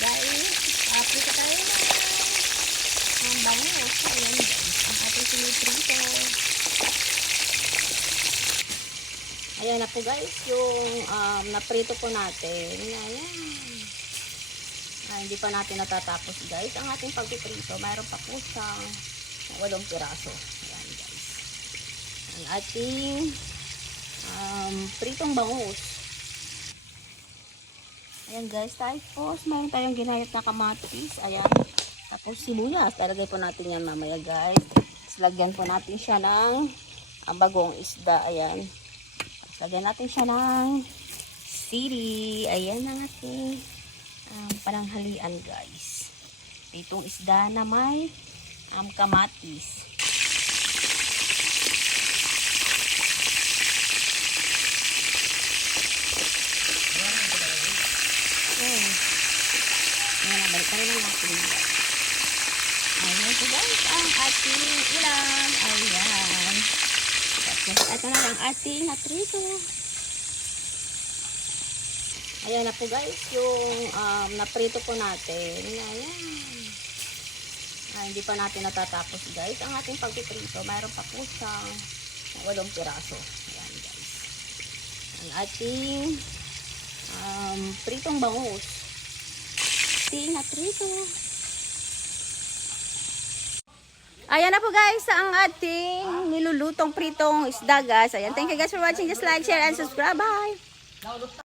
guys. Prito tayo na. Ang bangus. Ayan guys. Ang ating siniprito. Ayan na po guys. Yung naprito po natin. Ayan. Hindi pa natin natatapos guys. Ang ating pagpiprito. Mayroon pa po siyang 8 piraso. Ayan guys. Ang ating pritong bangus. Ayan guys, tapos mayroon tayong ginayat na kamatis. Ayan. Tapos sibuyas. Talagay po natin yan mamaya guys. Tapos lagyan po natin siya ng bagong isda. Ayan. Tapos lagyan natin siya ng sili. Ayan ang ating pananghalian guys. Itong isda na may kamatis. Ayan, balik pa rin ang ating ulam. Ayan po guys, ang ating ulam. Ayan. Tapos ito na ang ating naprito. Ayan na po guys, yung naprito po natin. Ayan. Hindi pa natin natatapos guys. Ang ating pagpiprito, mayroon pa po siyang 8 piraso. Ayan guys. Ang ating pritong bangus. Naprito. Ayan na po guys ang ating nilulutong pritong isda guys. Ayan, thank you guys for watching. Just like, share, and subscribe. Bye!